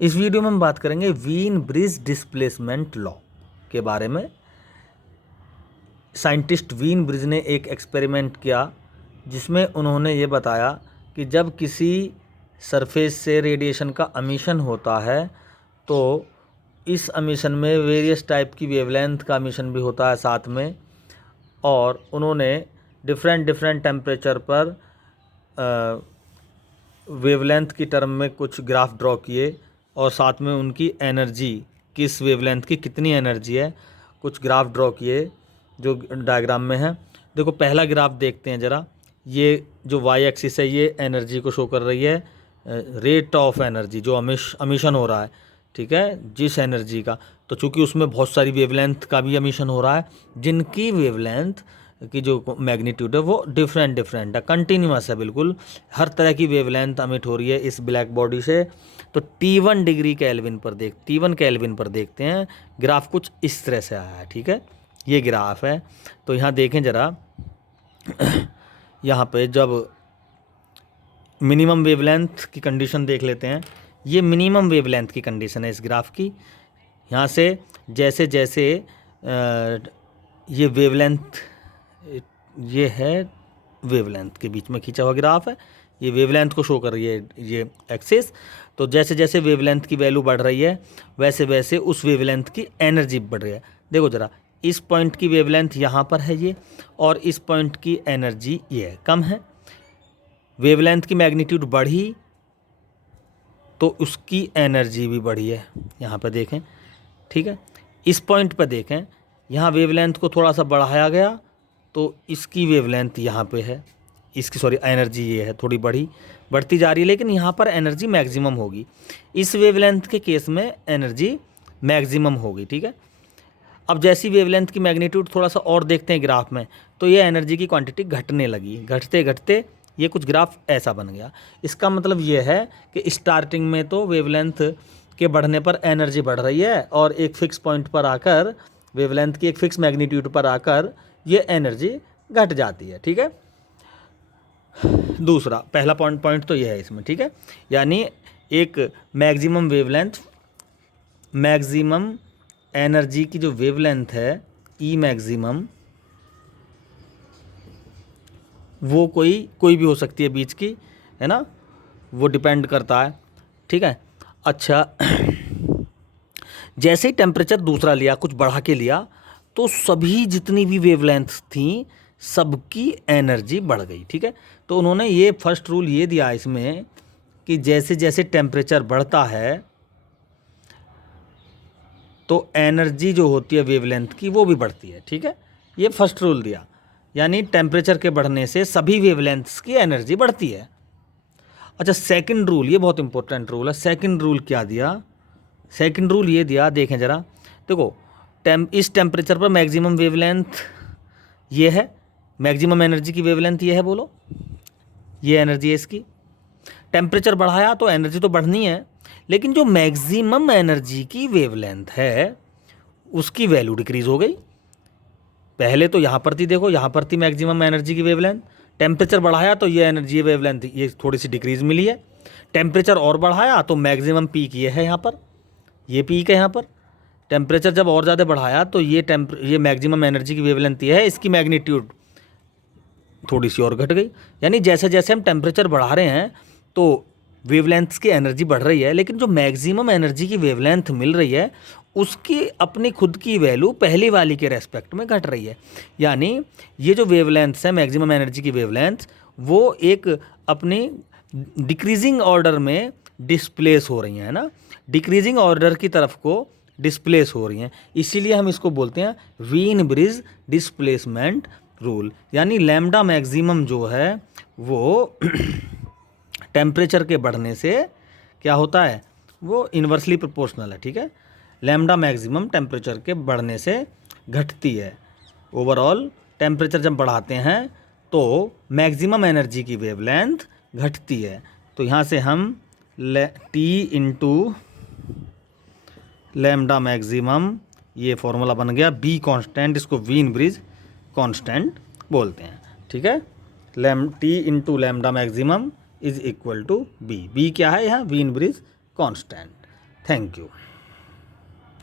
इस वीडियो में हम बात करेंगे वीन ब्रिज डिस्प्लेसमेंट लॉ के बारे में। साइंटिस्ट वीन ब्रिज ने एक एक्सपेरिमेंट किया जिसमें उन्होंने ये बताया कि जब किसी सरफेस से रेडिएशन का एमिशन होता है तो इस एमिशन में वेरियस टाइप की वेवलेंथ का एमिशन भी होता है साथ में, और उन्होंने डिफरेंट टेम्परेचर पर वेवलेंथ की टर्म में कुछ ग्राफ ड्रॉ किए और साथ में उनकी एनर्जी, किस वेवलेंथ की कितनी एनर्जी है, कुछ ग्राफ ड्रॉ किए जो डायग्राम में है। देखो पहला ग्राफ देखते हैं ज़रा। ये जो वाई एक्सिस है ये एनर्जी को शो कर रही है, रेट ऑफ एनर्जी जो एमिशन हो रहा है, ठीक है, जिस एनर्जी का। तो चूंकि उसमें बहुत सारी वेवलेंथ का भी एमिशन हो रहा है जिनकी वेवलेंथ की जो मैग्नीट्यूड है वो डिफरेंट है, कंटिन्यूस है, बिल्कुल हर तरह की वेवलेंथ एमिट हो रही है इस ब्लैक बॉडी से। तो T1 डिग्री केल्विन पर T1 केल्विन पर देखते हैं ग्राफ कुछ इस तरह से आया है, ठीक है, ये ग्राफ है। तो यहाँ देखें ज़रा, यहाँ पे जब मिनिमम वेवलेंथ की कंडीशन देख लेते हैं, ये मिनिमम वेवलेंथ की कंडीशन है इस ग्राफ की। यहाँ से जैसे जैसे ये वेवलेंथ, ये है वेवलेंथ के बीच में खींचा हुआ ग्राफ है, ये वेवलेंथ को शो कर रही है ये एक्सिस। तो जैसे जैसे वेवलेंथ की वैल्यू बढ़ रही है वैसे वैसे उस वेवलेंथ की एनर्जी बढ़ रही है। देखो ज़रा, इस पॉइंट की वेवलेंथ यहाँ पर है ये, और इस पॉइंट की एनर्जी ये है, कम है। वेवलेंथ की मैग्नीट्यूड बढ़ी तो उसकी एनर्जी भी बढ़ी है, यहाँ पर देखें, ठीक है। इस पॉइंट पर देखें, यहाँ वेवलेंथ को थोड़ा सा बढ़ाया गया तो इसकी वेवलेंथ यहाँ पे है, इसकी एनर्जी ये है, थोड़ी बढ़ती जा रही है, लेकिन यहाँ पर एनर्जी मैक्सिमम होगी। इस वेवलेंथ के केस में एनर्जी मैक्सिमम होगी, ठीक है। अब जैसी वेवलेंथ की मैग्नीट्यूड थोड़ा सा और देखते हैं ग्राफ में, तो ये एनर्जी की क्वांटिटी घटने लगी, घटते घटते ये कुछ ग्राफ ऐसा बन गया। इसका मतलब ये है कि स्टार्टिंग में तो वेवलेंथ के बढ़ने पर एनर्जी बढ़ रही है और एक फिक्स पॉइंट पर आकर, वेवलेंथ की एक फिक्स मैग्नीट्यूड पर आकर ये एनर्जी घट जाती है, ठीक है। दूसरा, पहला पॉइंट तो ये है इसमें, ठीक है। यानी एक मैक्सिमम वेवलेंथ, मैक्सिमम एनर्जी की जो वेवलेंथ है ई मैक्सिमम, वो कोई भी हो सकती है बीच की, है ना, वो डिपेंड करता है, ठीक है। अच्छा, जैसे ही टेम्परेचर दूसरा लिया, कुछ बढ़ा के लिया, तो सभी जितनी भी वेवलेंथ थी सबकी एनर्जी बढ़ गई, ठीक है। तो उन्होंने ये फर्स्ट रूल ये दिया इसमें कि जैसे जैसे टेम्परेचर बढ़ता है तो एनर्जी जो होती है वेवलेंथ की वो भी बढ़ती है, ठीक है। ये फर्स्ट रूल दिया, यानी टेम्परेचर के बढ़ने से सभी वेवलेंथ्स की एनर्जी बढ़ती है। अच्छा, सेकंड रूल, ये बहुत इंपॉर्टेंट रूल है। सेकंड रूल क्या दिया? सेकंड रूल ये दिया, देखें ज़रा, देखो इस टेम्परेचर पर मैक्सिमम वेवलेंथ ये है, मैक्सिमम एनर्जी की वेवलेंथ ये है, बोलो, ये एनर्जी है इसकी। टेम्परेचर बढ़ाया तो एनर्जी तो बढ़नी है, लेकिन जो मैक्सिमम एनर्जी की वेवलेंथ है उसकी वैल्यू डिक्रीज़ हो गई। पहले तो यहाँ पर थी, देखो यहाँ पर थी मैक्सिमम एनर्जी की वेवलेंथ, टेम्परेचर बढ़ाया तो ये एनर्जी वेवलेंथ ये थोड़ी सी डिक्रीज़ मिली है। टेम्परेचर और बढ़ाया तो मैक्सिमम पीक ये है, यहाँ पर ये पीक है। यहाँ पर टेम्परेचर जब और ज़्यादा बढ़ाया तो ये मैक्सिमम एनर्जी की वेवलेंथ ये है, इसकी मैग्नीट्यूड थोड़ी सी और घट गई। यानी जैसे जैसे हम टेम्परेचर बढ़ा रहे हैं तो वेवलेंथ्स की एनर्जी बढ़ रही है, लेकिन जो मैक्सिमम एनर्जी की वेवलेंथ मिल रही है उसकी अपनी खुद की वैल्यू पहली वाली के रेस्पेक्ट में घट रही है। यानी ये जो वेवलेंथ्स है, मैक्सिमम एनर्जी की वेवलेंथ, वो एक अपनी डिक्रीजिंग ऑर्डर में डिस्प्लेस हो रही हैं, है ना, डिक्रीजिंग ऑर्डर की तरफ को डिस्प्लेस हो रही हैं। इसीलिए हम इसको बोलते हैं वीन ब्रिज डिस्प्लेसमेंट रूल। यानी लैम्डा मैक्सिमम जो है वो टेम्परेचर के बढ़ने से क्या होता है, वो इन्वर्सली प्रोपोर्शनल है, ठीक है। लैम्डा मैक्सिमम टेम्परेचर के बढ़ने से घटती है। ओवरऑल टेम्परेचर जब बढ़ाते हैं तो मैक्सिमम एनर्जी की वेवलेंथ घटती है। तो यहाँ से हम T इंटू लैम्डा मैक्सिमम, ये फॉर्मूला बन गया, B कांस्टेंट, इसको वीन ब्रिज कांस्टेंट बोलते हैं, ठीक है। T into lambda maximum is equal to B क्या है यहाँ, Wien bridge constant. Thank you.